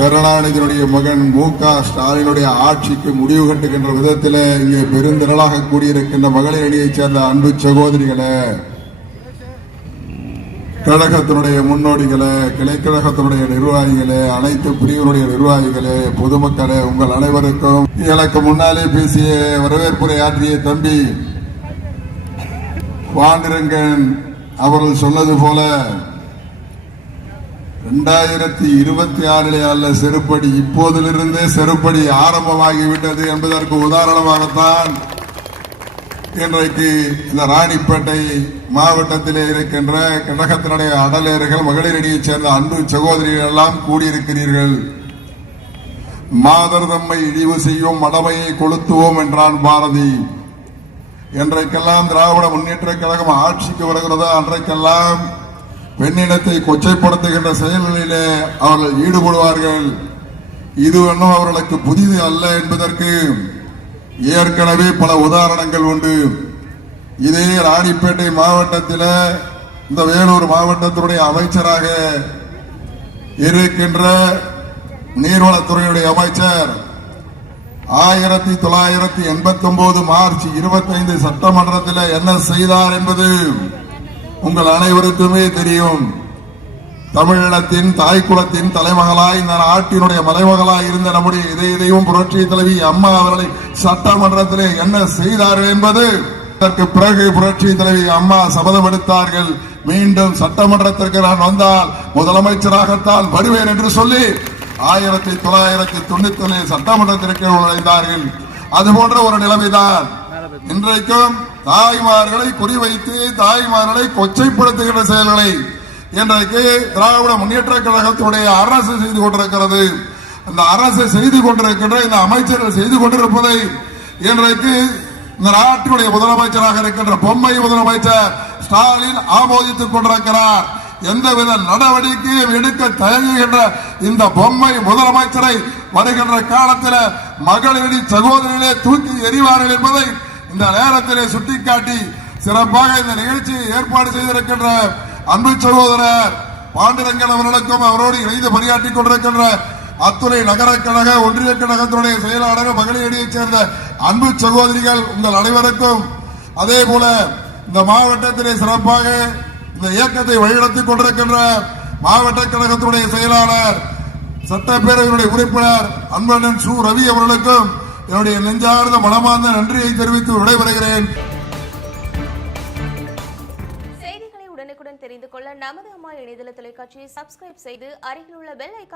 கருணாநிதியினுடைய மகன் மு க. ஸ்டாலினுடைய ஆட்சிக்கு முடிவு கட்டுகின்ற விதத்தில் இங்கே பெருந்திரளாக கூடியிருக்கின்ற மகளிர் அணியைச் சேர்ந்த அன்பு சகோதரிகளே கழகத்தினுடைய முன்னோடிகளே கிளைக்கழகத்தினுடைய நிர்வாகிகளே அனைத்து பிரிவினுடைய நிர்வாகிகளே பொதுமக்களே உங்கள் அனைவருக்கும் எனக்கு முன்னாலே பேசிய வரவேற்புரை ஆற்றிய தம்பி பாண்டிரங்கன் அவர்கள் சொன்னது போல இரண்டாயிரத்தி இருபத்தி ஆறிலே அல்ல செருப்படி இப்போதிலிருந்தே செருப்படி ஆரம்பமாகிவிட்டது என்பதற்கு உதாரணமாகத்தான் இன்றைக்கு இந்த ராணிப்பேட்டை மாவட்டத்திலே இருக்கின்ற கழகத்தினுடைய அடலேர்கள் மகளிரடியைச் சேர்ந்த அன்பு சகோதரிகள் எல்லாம் கூடியிருக்கிறீர்கள். மாதர் தம்மை இழிவு செய்யும் மடமையை கொளுத்துவோம் என்றான் பாரதி. என்றைக்கெல்லாம் திராவிட முன்னேற்ற கழகம் ஆட்சிக்கு வருகிறதோ? அன்றைக்கெல்லாம் பெண்ணினத்தை கொச்சைப்படுத்துகின்ற செயல்களிலே அவர்கள் ஈடுபடுவார்கள். இது ஒன்றும் அவர்களுக்கு புதிது அல்ல என்பதற்கு ஏற்கனவே பல உதாரணங்கள் உண்டு. இதே ராணிப்பேட்டை மாவட்டத்தில் இந்த வேலூர் மாவட்டத்தினுடைய அமைச்சராக இருக்கின்ற நீர்வளத்துறையுடைய அமைச்சர் ஆயிரத்தி தொள்ளாயிரத்தி எண்பத்தி ஒன்பது மார்ச் இருபத்தைந்து சட்டமன்றத்தில் என்ன செய்தார் என்பது உங்கள் அனைவருக்குமே தெரியும். தமிழினத்தின் தாய்க்குலத்தின் தலைமகளாய் இந்த நாட்டினுடைய மலைமகளாய் இருந்த நம்முடைய இதை இதையும் புரட்சி தலைவி அம்மா அவர்களை சட்டமன்றத்திலே என்ன செய்தார்கள் என்பது அதற்கு பிறகு புரட்சி தலைவி அம்மா சபதம் எடுத்தார்கள். மீண்டும் சட்டமன்றத்திற்கு நான் வந்தால் முதலமைச்சராகத்தான் வருவேன் என்று சொல்லி ஆயிரத்தி தொள்ளாயிரத்தி தொண்ணூத்தி ஒன்றில் சட்டமன்றத்திற்கு நுழைந்தார்கள். அது போன்ற ஒரு நிலைமைதான் இன்றைக்கும் தாய்மார்களை குறிவைத்து தாய்மார்களை கொச்சைப்படுத்துகின்ற செயல்களை இன்றைக்கு திராவிட முன்னேற்ற கழகத்துடைய அரசு செய்து கொண்டிருக்கிறது. அந்த அரசு செய்து கொண்டிருக்கின்ற இந்த அமைச்சர்கள் செய்து கொண்டிருப்பதை இன்றைக்கு இந்த நாட்டினுடைய முதலமைச்சராக இருக்கின்ற பொம்மை முதலமைச்சர் ஸ்டாலின் ஆமோதித்துக் கொண்டிருக்கிறார். எந்தவித நடவடிக்கையும் எடுக்க தயங்குகின்ற இந்த பொம்மை முதலமைச்சரை வருகின்ற காலத்தில் மகளிரடி சகோதரிகளே தூக்கி எறிவார்கள் என்பதை இந்த நேரத்திலே சுட்டிக்காட்டி சிறப்பாக இந்த நிகழ்ச்சியை ஏற்பாடு செய்திருக்கின்ற அன்பு சகோதரர் பாண்டிரங்கன் அவர்களுக்கும் அவரோடு இணைந்து பணியாற்றிக் கொண்டிருக்கின்ற அத்துறை நகர கழக ஒன்றிய கழகத்தினுடைய செயலாளர் மகளிரடியைச் சேர்ந்த அன்பு சகோதரிகள் உங்கள் அனைவருக்கும். அதே போல இந்த மாவட்டத்திலே சிறப்பாக இந்த இயக்கத்தை வழிநடத்திக் கொண்டிருக்கின்ற மாவட்ட கழகத்தினுடைய செயலாளர் சட்டப்பேரவையினுடைய உறுப்பினர் அன்பண்ணன் சு. ரவி அவர்களுக்கும் என்னுடைய நெஞ்சார்ந்த மனமார்ந்த நன்றியை தெரிவித்து விடைபெறுகிறேன். செய்திகளை உடனுக்குடன் தெரிந்து கொள்ள நமது அம்மா இணையதள தொலைக்காட்சியை சப்ஸ்கிரைப் செய்து அருகில் உள்ள பெல் ஐக்கான்